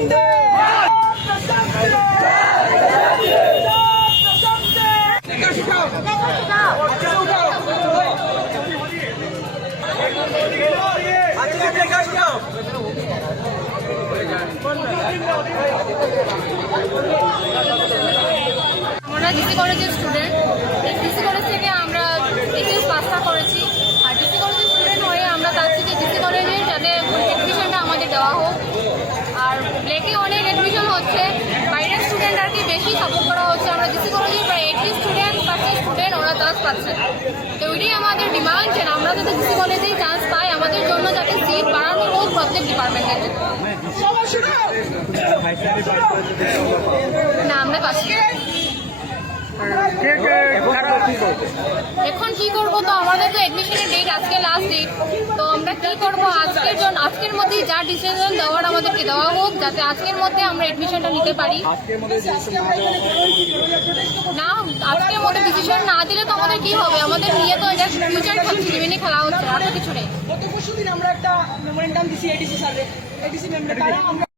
আমরা ডিসি কলেজের student. DC college থেকে আমরা এইচএস পাসটা করেছি। আর ডিসি কলেজের স্টুডেন্ট হয়ে আমরা চাচ্ছি যে ডিসি কলেজের যাতে অ্যাডমিশনটা আমাদের দেওয়া হোক। আর ব্লেকে অনেক অ্যাডমিশন হচ্ছে, বাইরের স্টুডেন্ট আর কি বেশি সাপোর্ট করা হচ্ছে। আমরা ডিসি কলেজের প্রায় 80 স্টুডেন্ট ওরা চান্স পাচ্ছে। তো ওইটাই আমাদের ডিমান্ড যে আমরা যাতে ডিসি কলেজেই চান্স পাই, আমাদের জন্য যাতে সিট বাড়ানো হোক প্রত্যেক ডিপার্টমেন্টের। না, আমরা পাচ্ছি। এখন কি করবো, তো আমাদের তো এডমিশনের ডেট আজকে লাস্ট ডেট। তো আমরা কি করবো, আজকের মধ্যেই যা ডিসিশন দেওয়ার আমাদেরকে দেওয়া হোক, যাতে আজকের মধ্যে আমরা এডমিশনটা নিতে পারি। না, আজকের মধ্যে ডিসিশন না দিলে তো আমাদের কি হবে, আমাদের নিয়ে তো এটা ফিউচার খেলছি, জীবনে খেলা হচ্ছে, আর কিছু নেই। গত পরশুদিন আমরা একটা মেমোরেন্ডাম দিছি এডিসি স্যারের, এডিসি মেম্বার